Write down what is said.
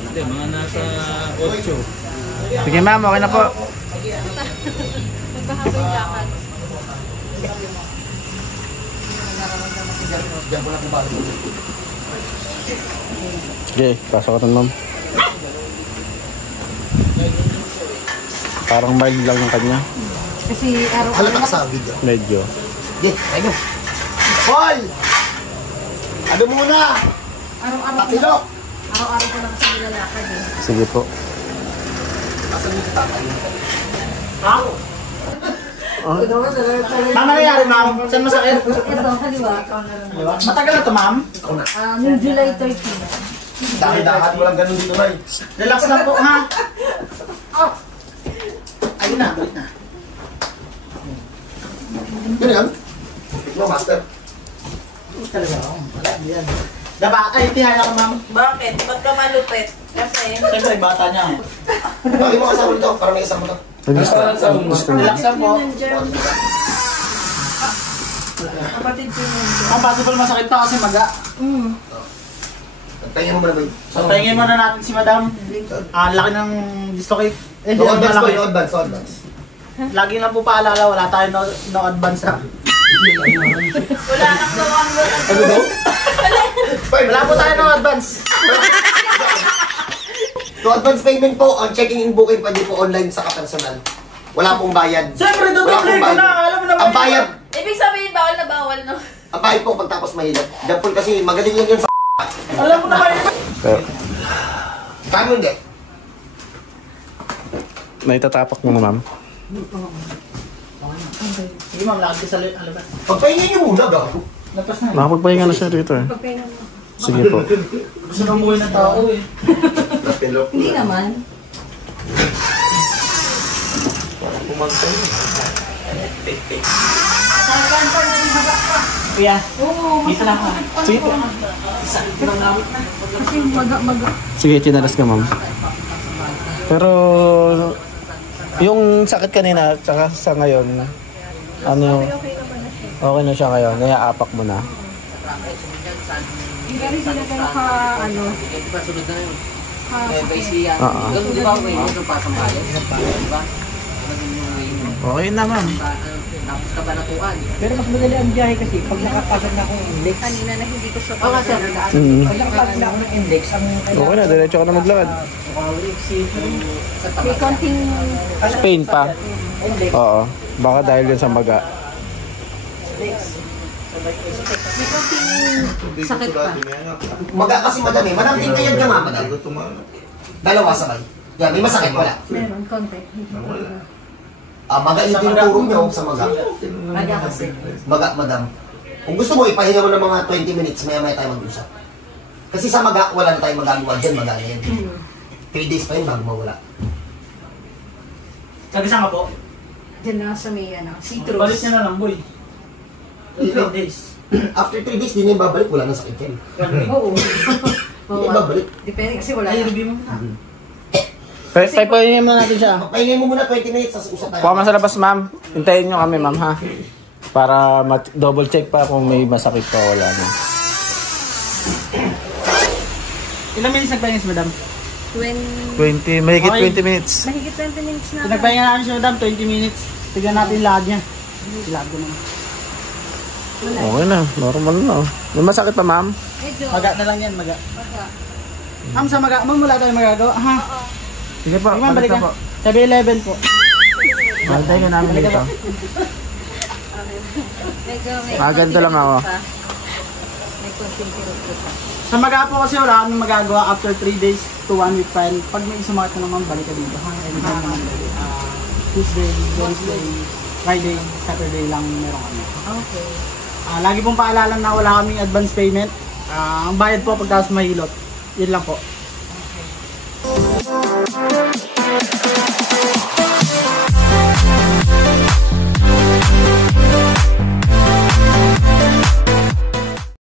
Hindi, mga nasa 8. Sige ma'am, okay na po. Magkahabay lakad. Sige, pasok ka ma'am. Parang mild lang yung kanya. Kasi araw-araw Halata ka sa video. Medyo. Sige, tayo. Paul! Ano muna? araw-araw Patilok! araw-araw ko lang kasi nilalakad eh. Sige po. Asan yung tatay? Ako? Ma'am, nangyari ma'am? Saan masakit? Ito, kaliwa. Matagal na to ma'am? Noong July 13. Dahil-dahan mo lang ganun dito, Nay. Relax lang po ha. Oh. Ayun na, balik na. Yun yan. Tignan, master. Talaga ako. Wala, yan. Daba, ay, tihaya ka ma'am. Bakit? Ba't ka malupit? Kasi... Siyempre, bata niya. Bakit mo kasama dito? Para may kasama to. Relax lang po. Kapatid ko yun. Ma'am, possible masakit to kasi maga. Tingin mo muna ba yun? So, tingin muna natin si madam. Laki ng dislocate. No advance ko, no advance, no advance. Lagi lang po paalala, wala tayo no advance ha. Wala nang gawang mo. Ano daw? Wala po tayo no advance. No advance payment po, ang checking in booking pwede po online sa kapersonal. Wala pong bayad. Siyempre, tutuloy ko na. Alam mo naman. Ang bayad, Ibig sabihin, bawal na bawal, no? ang bayad po pagtapos mahilap. Jampol kasi magaling lang yun sa Alam mo naman. Paano hindi? Naitatapak mo na ma'am. Sige ma'am, lakad ka sa alabas. Pagpahingin niyo muna, gago. Lapas na. Nakapagpahinga na siya dito eh. Sige po. Gusto nang buhay ng tao eh. Hindi naman. Kuya, dito lang ha. Sige po. Kasi maga. Sige, chinalas ka ma'am. Pero yung sakit kanina tsaka sa ngayon, ano, okay na siya ngayon. Naiaapak mo na. Hindi rin sila kayo ka, ano, Oo. Okay na ma'am. Pero mas madali ang biyahe kasi pag nakapagod na akong index. kanina na hindi ko siya Oo kasi pag nakapagod na ako ng index, ang Okay na, diretso ka na maglakad. may konting Spain pa. Oo. Baka dahil din sa maga. may konting sakit pa. Maga kasi madam eh. Madam, tingkayan ka nga, madam. Dalawa sabay. Yan, may masakit, wala. Meron, konti. Maga yung tinuturo niyo sa maga. Maga kasi. Maga, madam. Kung gusto mo, ipahinga mo ng mga 20 minutes, maya-maya tayo mag-usap. Kasi sa maga, wala na tayong magagawa dyan, maga na yan. 3 days pa yun bago mawala. Sabi saan ka po? Diyan na sa may, ano, Balik citrus. niya na lang boy. 3 days. After 3 days, di na yung babalik, wala na sakit yan. Oo. Hindi babalik. Depende kasi wala Ay, na. review mo na. Pahingin mo natin siya. Pahingay mo muna 20 minutes, sa usap tayo. Kuha man sa labas ma'am. Hintayin nyo kami ma'am ha. Para double check pa kung may masakit pa wala na. Ilang minutes nagpahinga si madam? 20, 20, mahigit Okay. 20 minutes. mahigit 20 minutes na. Nagpahinga namin si madam, 20 minutes. Tignan natin yung lakad niya. Lakad ko naman. Okay na, normal na. May masakit pa ma'am? Medyo. Maga na lang yan, maga. Ma'am, sa maga, ma'am, wala tayong magagawa. Ha? Sige po, Ma'am, balik balik na na. po. Sabi 11 po. Bantay ka namin dito. Medyo may Ganito lang ako. May konting kirot pa. Sa maga po kasi wala kami magagawa after 3 days to 1 week file. Pag may sumakit na naman, balik ka dito. Ha? Anytime naman. Tuesday, Wednesday, Friday, Saturday lang meron kami. Okay. Lagi pong paalala na wala kaming advance payment. Ang bayad po pagkatapos mahilot. Yun lang po. Okay.